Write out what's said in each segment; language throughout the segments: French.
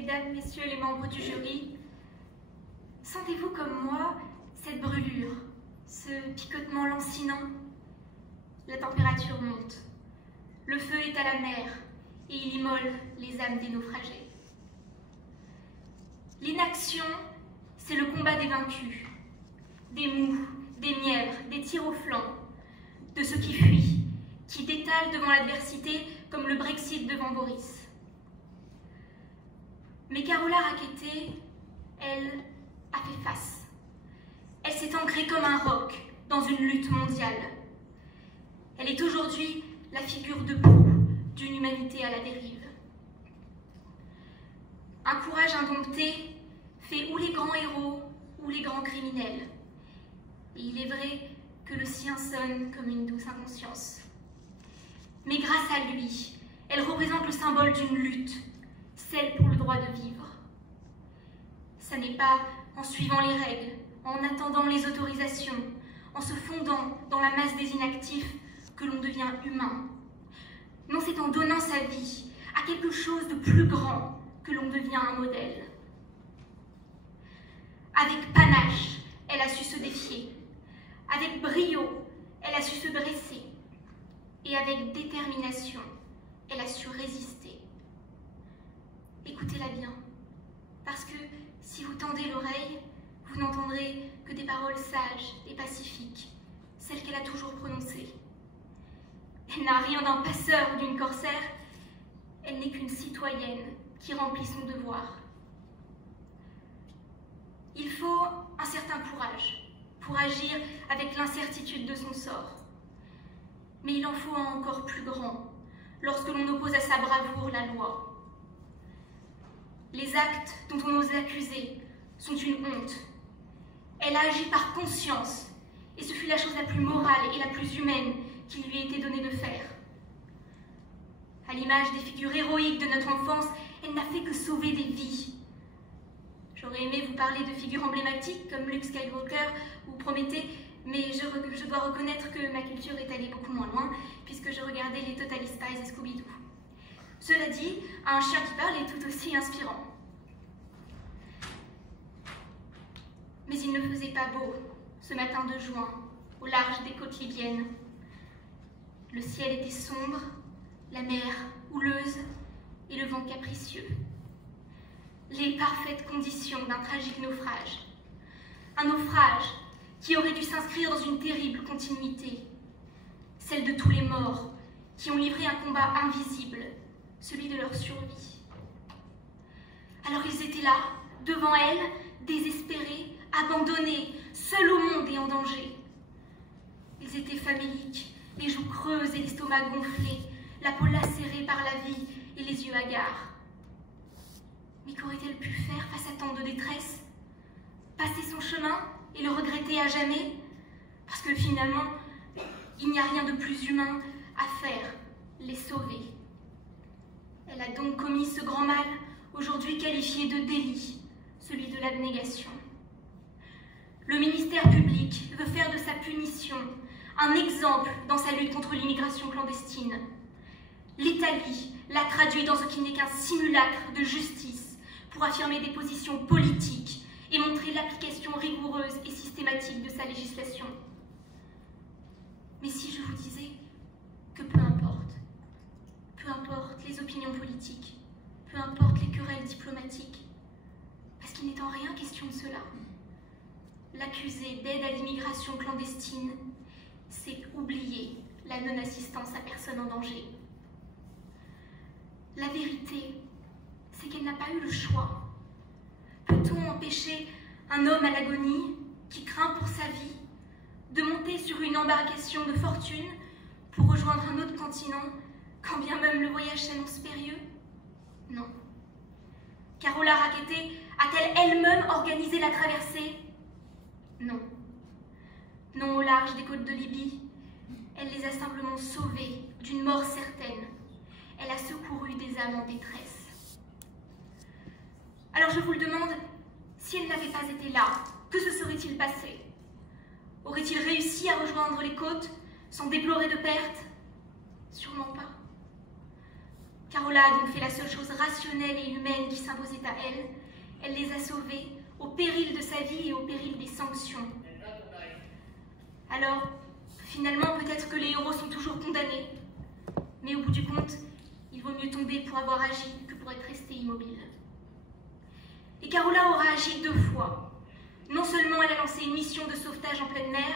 Mesdames, Messieurs les membres du jury, sentez-vous comme moi cette brûlure, ce picotement lancinant? La température monte, le feu est à la mer et il immole les âmes des naufragés. L'inaction, c'est le combat des vaincus, des mous, des mièvres, des tirs au flanc, de ceux qui fuient, qui détalent devant l'adversité comme le Brexit devant Boris. Mais Carola Rackete, elle, a fait face. Elle s'est ancrée comme un roc dans une lutte mondiale. Elle est aujourd'hui la figure de proue d'une humanité à la dérive. Un courage indompté fait ou les grands héros ou les grands criminels. Et il est vrai que le sien sonne comme une douce inconscience. Mais grâce à lui, elle représente le symbole d'une lutte, celle pour le droit de vivre. Ça n'est pas en suivant les règles, en attendant les autorisations, en se fondant dans la masse des inactifs que l'on devient humain. Non, c'est en donnant sa vie à quelque chose de plus grand que l'on devient un modèle. Avec panache, elle a su se défier. Avec brio, elle a su se dresser. Et avec détermination, elle a su résister. Écoutez-la bien, parce que si vous tendez l'oreille, vous n'entendrez que des paroles sages et pacifiques, celles qu'elle a toujours prononcées. Elle n'a rien d'un passeur ou d'une corsaire, elle n'est qu'une citoyenne qui remplit son devoir. Il faut un certain courage pour agir avec l'incertitude de son sort. Mais il en faut un encore plus grand lorsque l'on oppose à sa bravoure la loi. Les actes dont on ose l'accuser sont une honte. Elle a agi par conscience, et ce fut la chose la plus morale et la plus humaine qu'il lui ait été donné de faire. À l'image des figures héroïques de notre enfance, elle n'a fait que sauver des vies. J'aurais aimé vous parler de figures emblématiques comme Luke Skywalker ou Prométhée, mais je dois reconnaître que ma culture est allée beaucoup moins loin, puisque je regardais les Totally Spies et Scooby-Doo. Cela dit, un chien qui parle est tout aussi inspirant. Mais il ne faisait pas beau, ce matin de juin, au large des côtes libyennes. Le ciel était sombre, la mer houleuse et le vent capricieux. Les parfaites conditions d'un tragique naufrage. Un naufrage qui aurait dû s'inscrire dans une terrible continuité, celle de tous les morts qui ont livré un combat invisible, celui de leur survie. Alors ils étaient là, devant elle, désespérés, abandonnés, seuls au monde et en danger. Ils étaient faméliques, les joues creuses et l'estomac gonflé, la peau lacérée par la vie et les yeux hagards. Mais qu'aurait-elle pu faire face à tant de détresse? Passer son chemin et le regretter à jamais? Parce que finalement, il n'y a rien de plus humain à faire, les sauver. Elle a donc commis ce grand mal, aujourd'hui qualifié de délit, celui de l'abnégation. Le ministère public veut faire de sa punition un exemple dans sa lutte contre l'immigration clandestine. L'Italie l'a traduit dans ce qui n'est qu'un simulacre de justice pour affirmer des positions politiques et montrer l'application rigoureuse et systématique de sa législation. Mais si je vous disais que peu importe les opinions politiques, peu importe les querelles diplomatiques, parce qu'il n'est en rien question de cela. L'accusé d'aide à l'immigration clandestine, c'est oublier la non-assistance à personne en danger. La vérité, c'est qu'elle n'a pas eu le choix. Peut-on empêcher un homme à l'agonie, qui craint pour sa vie, de monter sur une embarcation de fortune pour rejoindre un autre continent, quand bien même le voyage s'annonce périlleux? Non. Carola Rackete a-t-elle elle-même organisé la traversée? Non. Non, au large des côtes de Libye, elle les a simplement sauvés d'une mort certaine. Elle a secouru des âmes en détresse. Alors je vous le demande, si elle n'avait pas été là, que se serait-il passé? Aurait-il réussi à rejoindre les côtes sans déplorer de pertes? Sûrement pas. Carola a donc fait la seule chose rationnelle et humaine qui s'imposait à elle. Elle les a sauvés au péril de sa vie et au péril des sanctions. Alors, finalement, peut-être que les héros sont toujours condamnés, mais au bout du compte, il vaut mieux tomber pour avoir agi que pour être resté immobile. Et Carola aura agi 2 fois. Non seulement elle a lancé une mission de sauvetage en pleine mer,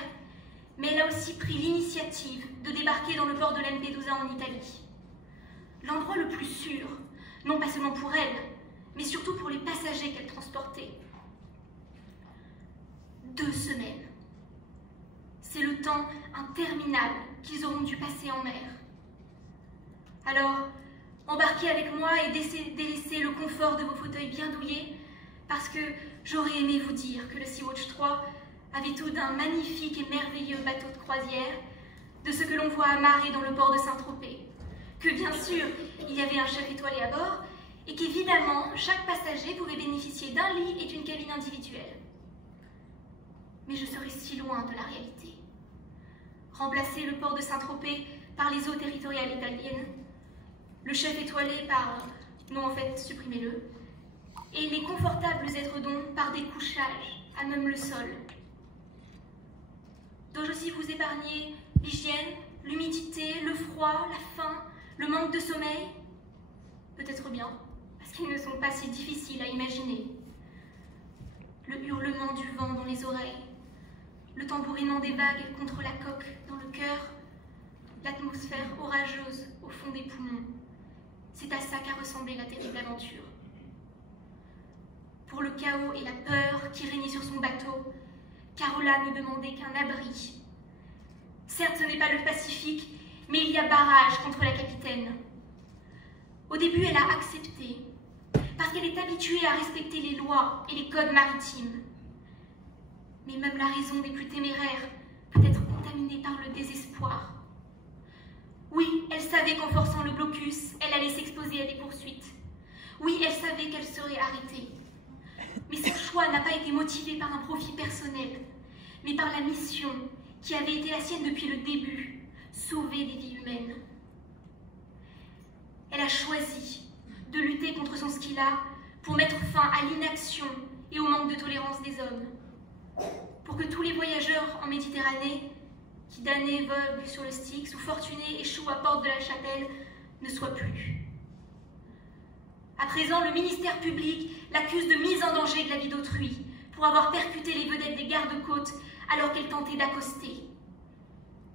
mais elle a aussi pris l'initiative de débarquer dans le port de Lampedusa en Italie. L'endroit le plus sûr, non pas seulement pour elle, mais surtout pour les passagers qu'elle transportait. 2 semaines. C'est le temps interminable qu'ils auront dû passer en mer. Alors, embarquez avec moi et délaissez le confort de vos fauteuils bien douillés, parce que j'aurais aimé vous dire que le Sea-Watch 3 avait tout d'un magnifique et merveilleux bateau de croisière, de ce que l'on voit amarré dans le port de Saint-Tropez, que bien sûr, il y avait un chef étoilé à bord, et qu'évidemment, chaque passager pouvait bénéficier d'un lit et d'une cabine individuelle. Mais je serais si loin de la réalité. Remplacer le port de Saint-Tropez par les eaux territoriales italiennes, le chef étoilé par, non en fait, supprimez-le, et les confortables édredons par des couchages à même le sol. Dois-je aussi vous épargner l'hygiène, l'humidité, le froid, la faim, le manque de sommeil? Peut-être bien, parce qu'ils ne sont pas si difficiles à imaginer. Le hurlement du vent dans les oreilles, le tambourinement des vagues contre la coque dans le cœur, l'atmosphère orageuse au fond des poumons. C'est à ça qu'a ressemblé la terrible aventure. Pour le chaos et la peur qui régnaient sur son bateau, Carola ne demandait qu'un abri. Certes, ce n'est pas le Pacifique, mais il y a barrage contre la capitaine. Au début, elle a accepté, parce qu'elle est habituée à respecter les lois et les codes maritimes. Mais même la raison des plus téméraires peut être contaminée par le désespoir. Oui, elle savait qu'en forçant le blocus, elle allait s'exposer à des poursuites. Oui, elle savait qu'elle serait arrêtée. Mais son choix n'a pas été motivé par un profit personnel, mais par la mission qui avait été la sienne depuis le début, sauver des vies humaines. Elle a choisi de lutter contre son Scylla pour mettre fin à l'inaction et au manque de tolérance des hommes, pour que tous les voyageurs en Méditerranée, qui damnés voguent sur le Styx ou fortunés échouent à Porte de la Chapelle, ne soient plus. À présent, le ministère public l'accuse de mise en danger de la vie d'autrui pour avoir percuté les vedettes des gardes-côtes alors qu'elle tentait d'accoster.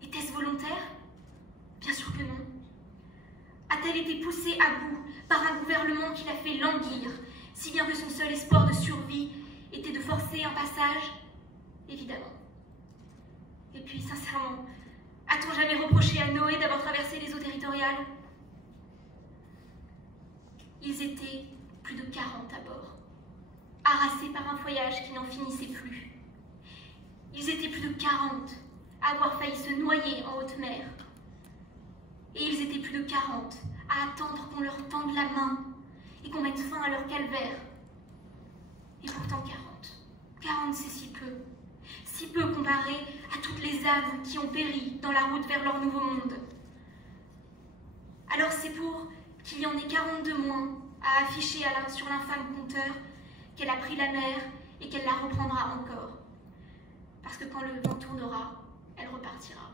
Était-ce volontaire? Bien sûr que non. A-t-elle été poussée à bout par un gouvernement qui l'a fait languir, si bien que son seul espoir de survie était de forcer un passage? Évidemment. Et puis, sincèrement, a-t-on jamais reproché à Noé d'avoir traversé les eaux territoriales? Ils étaient plus de 40 à bord, harassés par un feuillage qui n'en finissait plus. Ils étaient plus de 40 à avoir failli se noyer en haute mer. Et ils étaient plus de 40 à attendre qu'on leur tende la main et qu'on mette fin à leur calvaire. Et pourtant 40. 40, c'est si peu comparé à toutes les âmes qui ont péri dans la route vers leur nouveau monde. Alors c'est pour qu'il y en ait 40 de moins à afficher sur l'infâme compteur qu'elle a pris la mer et qu'elle la reprendra encore. Parce que quand le vent tournera, elle repartira.